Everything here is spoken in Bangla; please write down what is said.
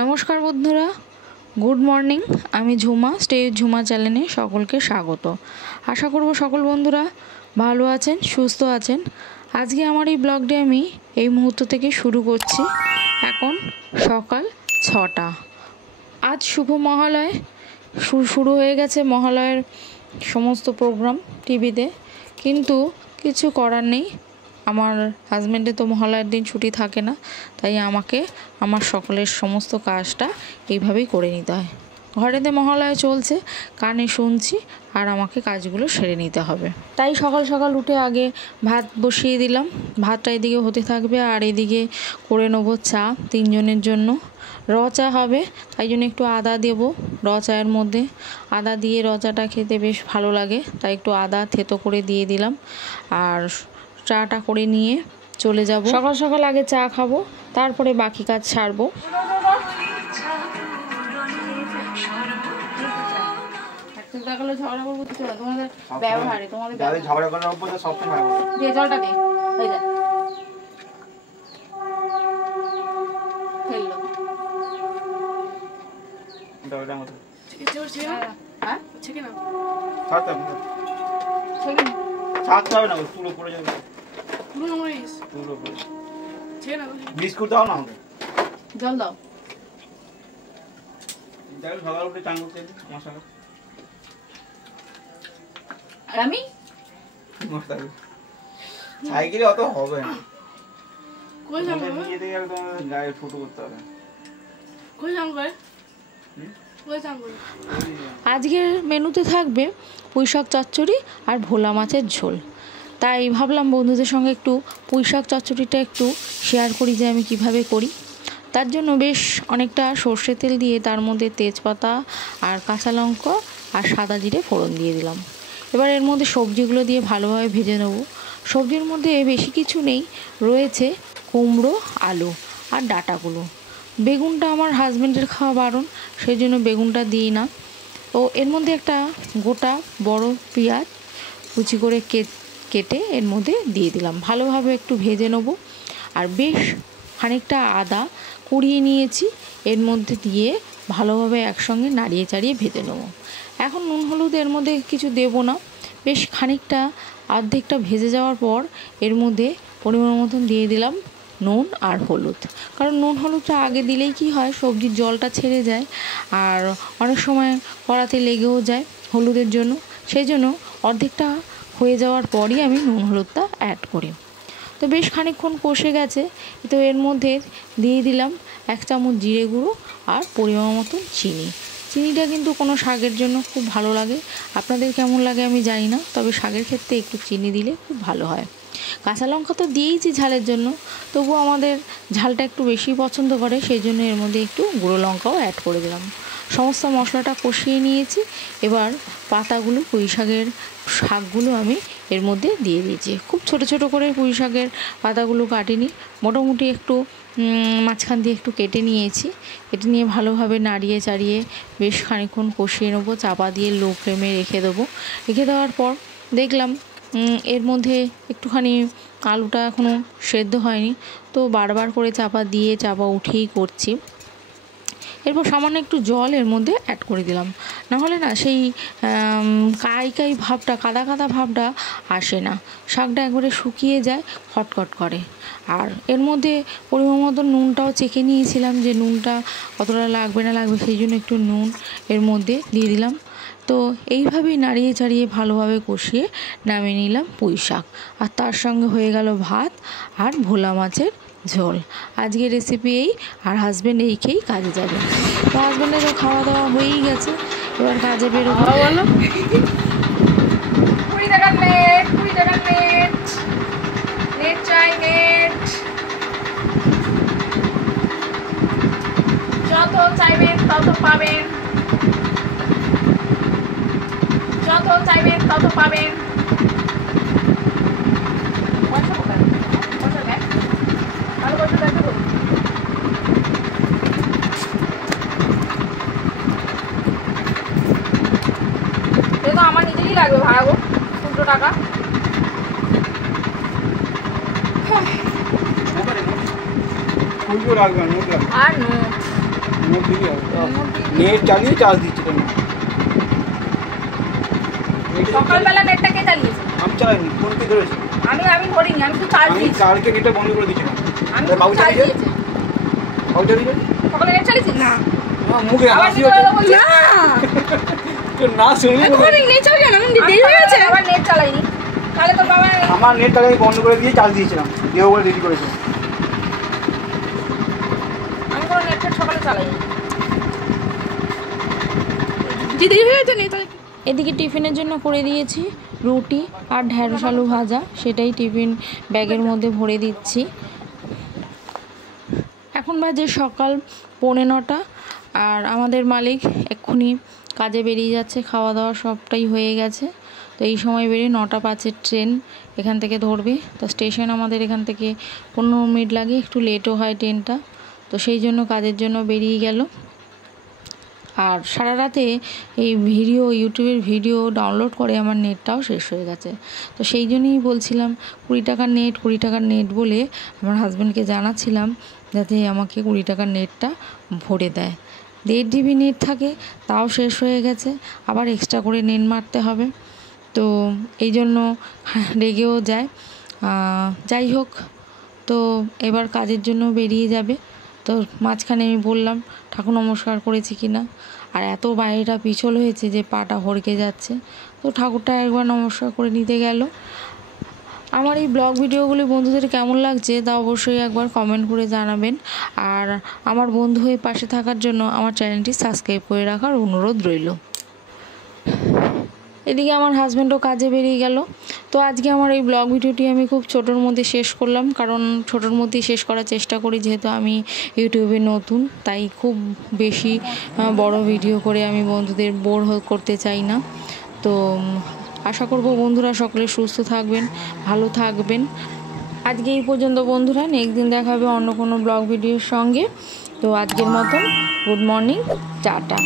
নমস্কার বন্ধুরা, গুড মর্নিং। আমি ঝুমা, স্টে ঝুমা চ্যানেলে সকলকে স্বাগত। আশা করব সকল বন্ধুরা ভালো আছেন, সুস্থ আছেন। আজকে আমার এই ব্লগটি আমি এই মুহূর্ত থেকে শুরু করছি। এখন সকাল 6টা। আজ শুভ মহালয়, শুরু হয়ে গেছে মহালয়ের সমস্ত প্রোগ্রাম টিভিতে, কিন্তু কিছু করার নেই। আমার হাজব্যান্ডের তো মহালয়ার দিন ছুটি থাকে না, তাই আমাকে আমার সকলের সমস্ত কাজটা এইভাবেই করে নিতে হয়। ঘরেতে মহালয়া চলছে, কানে শুনছি, আর আমাকে কাজগুলো সেরে নিতে হবে। তাই সকাল সকাল উঠে আগে ভাত বসিয়ে দিলাম। ভাতটা এদিকে হতে থাকবে, আর এদিকে করে নেবো চা। 3 জনের জন্য র চা হবে, তাই জন্য একটু আদা দেব র চায়ের মধ্যে। আদা দিয়ে র চাটা খেতে বেশ ভালো লাগে, তাই একটু আদা থেতো করে দিয়ে দিলাম। আর চাটা করে নিয়ে চলে যাব। সকাল সকাল আগে চা খাবো, তারপরে বাকি কাজ সারবো। বিস্কুট দাও না, জল দাও। সকাল উঠে চান করতে আর আমি সাইকেলে অত হবে না, গায়ে ফুটো করতে হবে। আজকের মেনুতে থাকবে পুঁইশাক চচ্চড়ি আর ভোলা মাছের ঝোল। তাই ভাবলাম বন্ধুদের সঙ্গে একটু পুঁইশাক চচ্চড়িটা একটু শেয়ার করি যে আমি কিভাবে করি। তার জন্য বেশ অনেকটা সর্ষে তেল দিয়ে তার মধ্যে তেজপাতা আর কাঁচা লঙ্কা আর সাদা জিরে ফোড়ন দিয়ে দিলাম। এবার এর মধ্যে সবজিগুলো দিয়ে ভালোভাবে ভেজে নেব। সবজির মধ্যে বেশি কিছু নেই, রয়েছে কুমড়ো, আলু আর ডাঁটাগুলো। বেগুনটা আমার হাজব্যান্ডের খাওয়া বারণ, সেই জন্য বেগুনটা দিই না। তো এর মধ্যে একটা গোটা বড় পেঁয়াজ কুচি করে কেটে এর মধ্যে দিয়ে দিলাম। ভালোভাবে একটু ভেজে নেব। আর বেশ খানিকটা আদা কুড়িয়ে নিয়েছি, এর মধ্যে দিয়ে ভালোভাবে একসঙ্গে নাড়িয়ে চাড়িয়ে ভেজে নেব। এখন নুন হলুদ এর মধ্যে কিছু দেব না। বেশ খানিকটা অর্ধেকটা ভেজে যাওয়ার পর এর মধ্যে পরিমাণ মতন দিয়ে দিলাম নুন আর হলুদ। কারণ নুন হলুদটা আগে দিলেই কি হয়, সবজির জলটা ছেড়ে যায়, আর অনেক সময় কড়াতে লেগেও যায় হলুদের জন্য। সেই জন্য অর্ধেকটা হয়ে যাওয়ার পরই আমি নুন হলুদটা অ্যাড করি। তো বেশ খানিকক্ষণ কষে গেছে, তো এর মধ্যে দিয়ে দিলাম 1 চামচ জিরে গুঁড়ো আর পরিমাণ মতন চিনি। চিনিটা কিন্তু কোনো শাকের জন্য খুব ভালো লাগে, আপনাদের কেমন লাগে আমি জানি না, তবে শাকের ক্ষেত্রে একটু চিনি দিলে খুব ভালো হয়। কাঁচা লঙ্কা তো দিয়েইছি ঝালের জন্য, তবুও আমাদের ঝালটা একটু বেশি পছন্দ করে, সেই জন্য এর মধ্যে একটু গুঁড়ো লঙ্কাও অ্যাড করে দিলাম। সমস্ত মশলাটা কষিয়ে নিয়েছি। এবার পাতাগুলো, পুঁই শাকের শাকগুলো আমি এর মধ্যে দিয়ে দিয়েছি। খুব ছোট ছোট করে পুঁই শাকের পাতাগুলো কাটিনি, মোটামুটি একটু মাঝখান দিয়ে একটু কেটে নিয়েছি। কেটে নিয়ে ভালোভাবে নাড়িয়ে চাড়িয়ে বেশ খানিকক্ষণ কষিয়ে নেবো। চাপা দিয়ে লো ফ্লেমে রেখে দেবো। রেখে দেওয়ার পর দেখলাম এর মধ্যে একটুখানি আলুটা এখনও সেদ্ধ হয়নি, তো বারবার করে চাপা উঠিয়েই করছি। এরপর সামান্য একটু জল এর মধ্যে অ্যাড করে দিলাম, নাহলে না সেই কাই ভাবটা, কাদা কাদা ভাবটা আসে না, শাকটা একবারে শুকিয়ে যায়, খটখট করে। আর এর মধ্যে পরিমাণ মতো নুনটাও চেখে নিয়েছিলাম যে নুনটা কতটা লাগবে না লাগবে, সেই জন্য একটু নুন এর মধ্যে দিয়ে দিলাম। তো এইভাবেই নাড়িয়ে চাড়িয়ে ভালোভাবে কষিয়ে নামিয়ে নিলাম পুঁই শাক, আর তার সঙ্গে হয়ে গেল ভাত আর ভোলা মাছের ঝোল। আজকের রেসিপি এই, আর হাজব্যান্ড এই খেয়েই কাজে যাবে। তো হাজব্যান্ডেরও খাওয়া দাওয়া হয়েই গেছে, এবার কাজে বেরোবো। যত চাইবেন তত পাবেন, যত চাইবেন তত পাবেন। আমার নিজেরই লাগবে ভাড়া গো, 15 টাকা। খুঁজো রাখবেন আর নোট নেট চালিয়ে চার্জ দিচ্ছি কেন? সকালবেলা নেটটা কে চালিয়েছে? আমি চালাইনি, ফোন কি ধরেছি? আমি ধরিনি, আমি তো চার্জ আমি দিয়েছি। কালকে নেটটা বন্ধ করে দিয়েছিলাম। আমি বাবু চার্জ চালিয়েছে? দিয়েছি। বাবু চালিয়েছে? সকালে নেট চালিয়েছিস? না। আমার মুখে আবার হাসি কি করে হচ্ছে। বলছিস? তো না শুনলে বলে। নেট চালিয়ে আমি দেরি হয়ে গেছে। আবার নেট চালাইনি। তাহলে তো বাবা আমার নেটটাকে আমি বন্ধ করে দিয়ে চার্জ দিয়েছিলাম, দিয়ে ওগুলো রেডি করেছে। আমি কোনো নেট সকালে চালাইনি। যে দেরি হয়ে গেছে নেই তাহলে। এদিকে টিফিনের জন্য করে দিয়েছি রুটি আর ঢ্যাঁড়স আলু ভাজা, সেটাই টিফিন ব্যাগের মধ্যে ভরে দিচ্ছি। এখন বাজে সকাল 9:45 আর আমাদের মালিক এক্ষুনি কাজে বেরিয়ে যাচ্ছে, খাওয়া দাওয়া সবটাই হয়ে গেছে। তো এই সময় বেরিয়ে 9:05 ট্রেন এখান থেকে ধরবে। তো স্টেশন আমাদের এখান থেকে 15 মিনিট লাগে, একটু লেটও হয় ট্রেনটা। তো সেই জন্য কাজের জন্য বেরিয়ে গেল। আর সারা রাতে এই ইউটিউবের ভিডিও ডাউনলোড করে আমার নেটটাও শেষ হয়ে গেছে। তো সেই জন্যই বলছিলাম 20 টাকার নেট বলে আমার হাজব্যান্ডকে জানাচ্ছিলাম যাতে আমাকে 20 টাকার নেটটা ভরে দেয়। 1.5 GB নেট থাকে, তাও শেষ হয়ে গেছে, আবার এক্সট্রা করে নেট মারতে হবে। তো এই জন্য রেগেও যায়। যাই হোক, তো এবার কাজের জন্য বেরিয়ে যাবে। তো মাঝখানে আমি বললাম ঠাকুর নমস্কার করেছি কিনা, আর এত বাইরেটা পিছল হয়েছে যে পাটা হড়কে যাচ্ছে। তো ঠাকুরটা একবার নমস্কার করে নিতে গেল। আমার এই ব্লগ ভিডিওগুলি বন্ধুদের কেমন লাগছে তা অবশ্যই একবার কমেন্ট করে জানাবেন। আর আমার বন্ধু হয়ে পাশে থাকার জন্য আমার চ্যানেলটি সাবস্ক্রাইব করে রাখার অনুরোধ রইল। এদিকে আমার হাজব্যান্ডও কাজে বেরিয়ে গেল। তো আজকে আমার এই ব্লগ ভিডিওটি আমি খুব ছোটোর মধ্যে শেষ করলাম, কারণ ছোটোর মধ্যেই শেষ করার চেষ্টা করি, যেহেতু আমি ইউটিউবে নতুন, তাই খুব বেশি বড় ভিডিও করে আমি বন্ধুদের বোর করতে চাই না। তো আশা করব বন্ধুরা সকলে সুস্থ থাকবেন, ভালো থাকবেন। আজকে এই পর্যন্ত বন্ধুরা, নেক্সট দিন দেখা হবে অন্য কোনো ব্লগ ভিডিওর সঙ্গে। তো আজকের মতন গুড মর্নিং, টাটা।